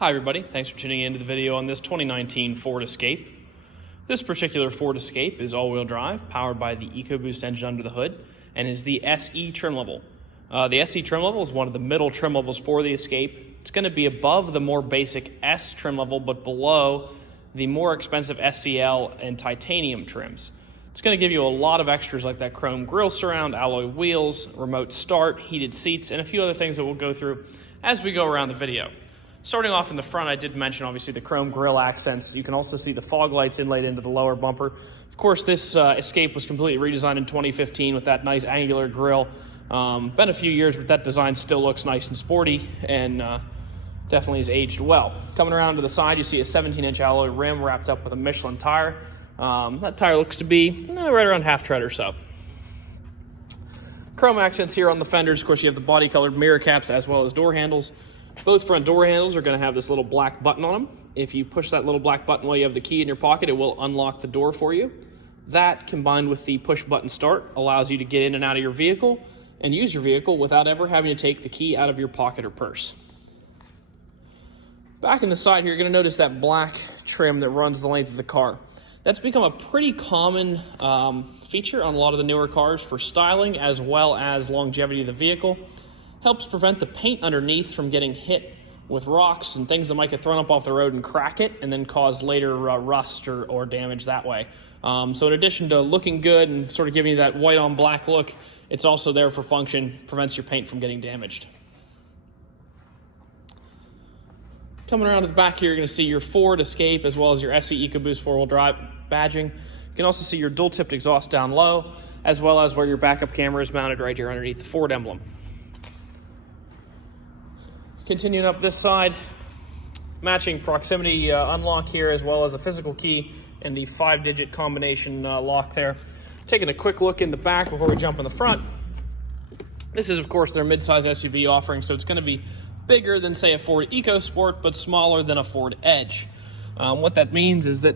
Hi everybody, thanks for tuning in to the video on this 2019 Ford Escape. This particular Ford Escape is all-wheel drive, powered by the EcoBoost engine under the hood, and is the SE trim level. The SE trim level is one of the middle trim levels for the Escape. It's going to be above the more basic S trim level, but below the more expensive SEL and titanium trims. It's going to give you a lot of extras like that chrome grille surround, alloy wheels, remote start, heated seats, and a few other things that we'll go through as we go around the video. Starting off in the front, I did mention obviously the chrome grille accents. You can also see the fog lights inlaid into the lower bumper. Of course, this Escape was completely redesigned in 2015 with that nice angular grille. Been a few years, but that design still looks nice and sporty and definitely has aged well. Coming around to the side, you see a 17-inch alloy rim wrapped up with a Michelin tire. That tire looks to be right around half tread or so. Chrome accents here on the fenders. Of course, you have the body-colored mirror caps as well as door handles. Both front door handles are going to have this little black button on them. If you push that little black button while you have the key in your pocket, it will unlock the door for you. That, combined with the push button start, allows you to get in and out of your vehicle and use your vehicle without ever having to take the key out of your pocket or purse. Back in the side here, you're going to notice that black trim that runs the length of the car. That's become a pretty common feature on a lot of the newer cars for styling as well as longevity of the vehicle. Helps prevent the paint underneath from getting hit with rocks and things that might get thrown up off the road and crack it and then cause later rust or damage that way. So in addition to looking good and sort of giving you that white on black look, it's also there for function, prevents your paint from getting damaged. Coming around to the back here, you're going to see your Ford Escape as well as your SE EcoBoost four-wheel drive badging. You can also see your dual-tipped exhaust down low, as well as where your backup camera is mounted right here underneath the Ford emblem. Continuing up this side, matching proximity unlock here as well as a physical key and the 5-digit combination lock there. Taking a quick look in the back before we jump in the front. This is, of course, their midsize SUV offering, so it's going to be bigger than, say, a Ford EcoSport, but smaller than a Ford Edge. What that means is that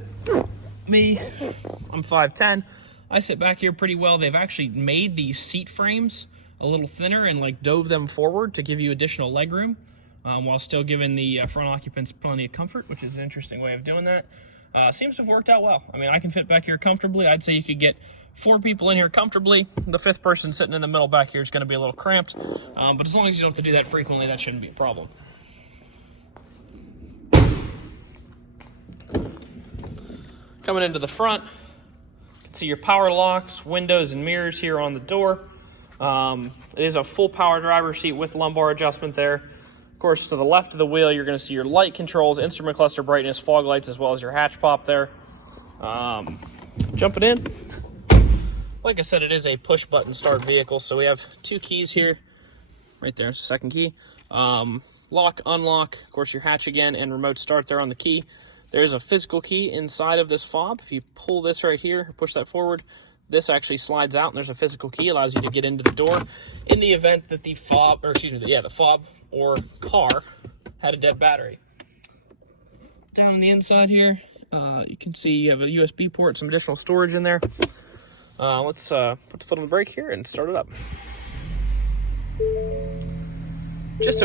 I'm 5'10". I sit back here pretty well. They've actually made these seat frames a little thinner and dove them forward to give you additional legroom. While still giving the front occupants plenty of comfort, which is an interesting way of doing that. Seems to have worked out well. I mean, I can fit back here comfortably. I'd say you could get 4 people in here comfortably. The 5th person sitting in the middle back here is going to be a little cramped, but as long as you don't have to do that frequently, that shouldn't be a problem. Coming into the front, you can see your power locks, windows, and mirrors here on the door. It is a full power driver's seat with lumbar adjustment there. Of course, to the left of the wheel, you're going to see your light controls, instrument cluster brightness, fog lights, as well as your hatch pop there. Jumping in. Like I said, it is a push-button start vehicle, so we have 2 keys here. Right there, second key. Lock, unlock, of course, your hatch again, and remote start there on the key. There's a physical key inside of this fob. If you pull this right here, push that forward, this actually slides out, and there's a physical key, allows you to get into the door in the event that the fob or car had a dead battery. Down on the inside here, you can see you have a USB port, some additional storage in there. Let's put the foot on the brake here and start it up. Just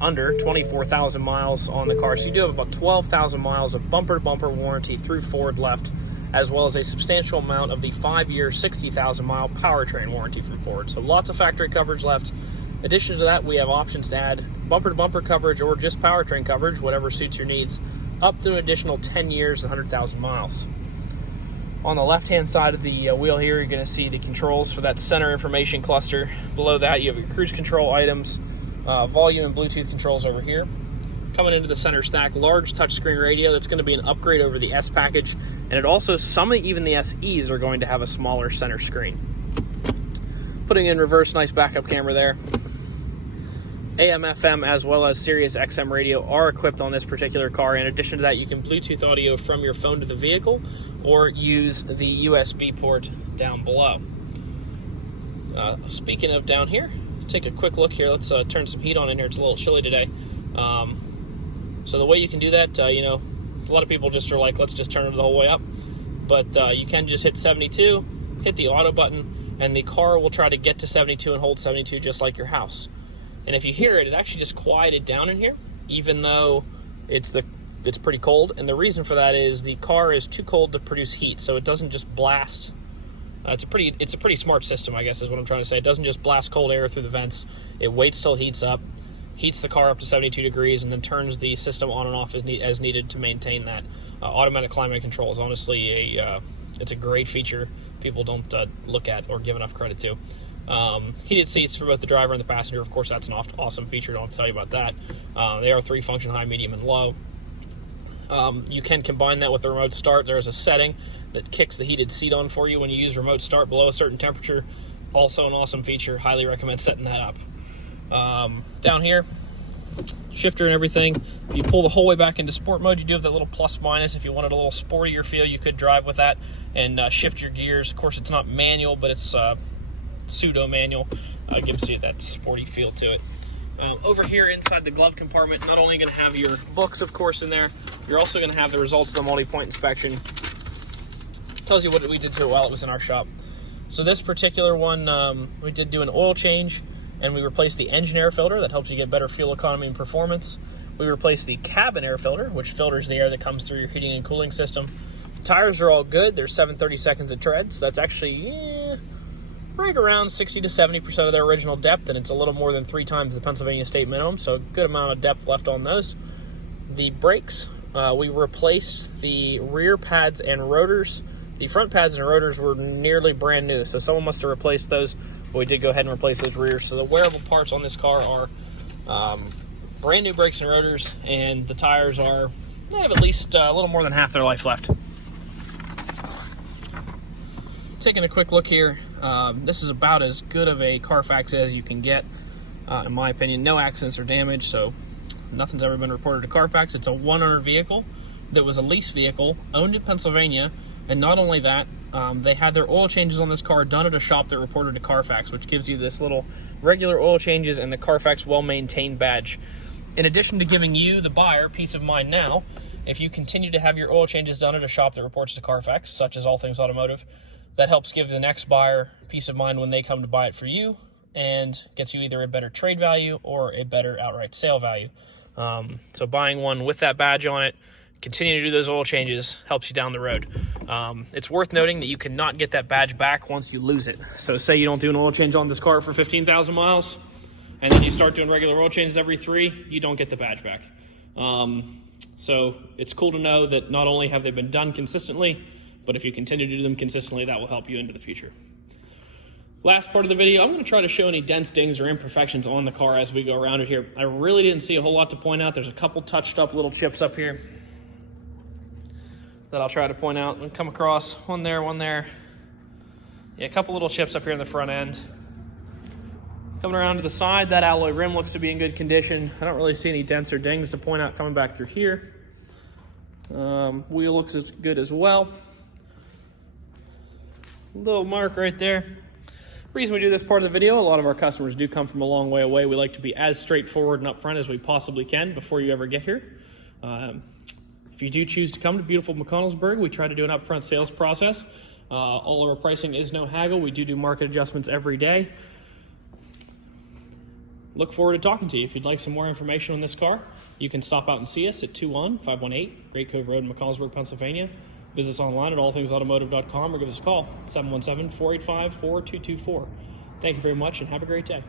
under 24,000 miles on the car, so you do have about 12,000 miles of bumper-to-bumper warranty through Ford left, as well as a substantial amount of the 5-year, 60,000-mile powertrain warranty from Ford. So lots of factory coverage left. In addition to that, we have options to add bumper-to-bumper coverage or just powertrain coverage, whatever suits your needs, up to an additional 10 years and 100,000 miles. On the left-hand side of the wheel here, you're going to see the controls for that center information cluster. Below that, you have your cruise control items, volume and Bluetooth controls over here. Coming into the center stack, large touchscreen radio. That's going to be an upgrade over the S package. And it also, even the SEs are going to have a smaller center screen. Putting in reverse, nice backup camera there. AM, FM, as well as Sirius XM radio are equipped on this particular car. In addition to that, you can Bluetooth audio from your phone to the vehicle or use the USB port down below. Speaking of down here, take a quick look here. Let's turn some heat on in here. It's a little chilly today. So the way you can do that, a lot of people just are like, let's just turn it the whole way up. But you can just hit 72, hit the auto button, and the car will try to get to 72 and hold 72 just like your house. And if you hear it, it actually just quieted down in here. even though it's pretty cold. And the reason for that is the car is too cold to produce heat, so it doesn't just blast. It's a pretty smart system, I guess is what I'm trying to say. It doesn't just blast cold air through the vents. It waits till it heats up, heats the car up to 72 degrees, and then turns the system on and off as needed to maintain that. Automatic climate control is honestly it's a great feature people don't look at or give enough credit to. Heated seats for both the driver and the passenger. Of course, that's an awesome feature. Don't have to tell you about that. They are 3-function: high, medium, and low. You can combine that with the remote start. There is a setting that kicks the heated seat on for you when you use remote start below a certain temperature. Also an awesome feature. Highly recommend setting that up. Down here, shifter and everything. If you pull the whole way back into sport mode, you do have that little plus minus. If you wanted a little sportier feel, you could drive with that and shift your gears. Of course, it's not manual, but it's pseudo manual. Gives you that sporty feel to it. Over here inside the glove compartment, not only going to have your books, of course, in there, you're also going to have the results of the multi-point inspection. Tells you what we did to it while it was in our shop. So this particular one, we did do an oil change, and we replaced the engine air filter. That helps you get better fuel economy and performance. We replaced the cabin air filter, which filters the air that comes through your heating and cooling system. The tires are all good. They're 7/32 of tread, so that's actually right around 60 to 70% of their original depth, and it's a little more than 3 times the Pennsylvania state minimum, so a good amount of depth left on those. The brakes, we replaced the rear pads and rotors. The front pads and rotors were nearly brand new, so someone must have replaced those, but we did go ahead and replace those rears. So the wearable parts on this car are brand new brakes and rotors, and the tires they have at least a little more than half their life left. Taking a quick look here, this is about as good of a CarFax as you can get, in my opinion. No accidents or damage, so nothing's ever been reported to CarFax. It's a one-owner vehicle that was a lease vehicle, owned in Pennsylvania, and not only that, they had their oil changes on this car done at a shop that reported to CarFax, which gives you this little regular oil changes and the CarFax well-maintained badge. In addition to giving you, the buyer, peace of mind now, if you continue to have your oil changes done at a shop that reports to CarFax, such as All Things Automotive, that helps give the next buyer peace of mind when they come to buy it for you, and gets you either a better trade value or a better outright sale value. So buying one with that badge on it, continue to do those oil changes, helps you down the road. It's worth noting that you cannot get that badge back once you lose it. So say you don't do an oil change on this car for 15,000 miles, and then you start doing regular oil changes every 3, you don't get the badge back. So it's cool to know that not only have they been done consistently, but if you continue to do them consistently, that will help you into the future. Last part of the video, I'm going to try to show any dents, dings, or imperfections on the car as we go around it here. I really didn't see a whole lot to point out. There's a couple touched up little chips up here that I'll try to point out and come across. One there, one there. Yeah, a couple little chips up here in the front end. Coming around to the side, that alloy rim looks to be in good condition. I don't really see any dents or dings to point out coming back through here. Wheel looks as good as well. Little mark right there. Reason we do this part of the video, a lot of our customers do come from a long way away. We like to be as straightforward and upfront as we possibly can before you ever get here. If you do choose to come to beautiful McConnellsburg, we try to do an upfront sales process. All of our pricing is no haggle. We do market adjustments every day. Look forward to talking to you. If you'd like some more information on this car, you can stop out and see us at 21518 Great Cove Road in McConnellsburg, Pennsylvania. Visit us online at allthingsautomotive.com or give us a call, 717-485-4224. Thank you very much and have a great day.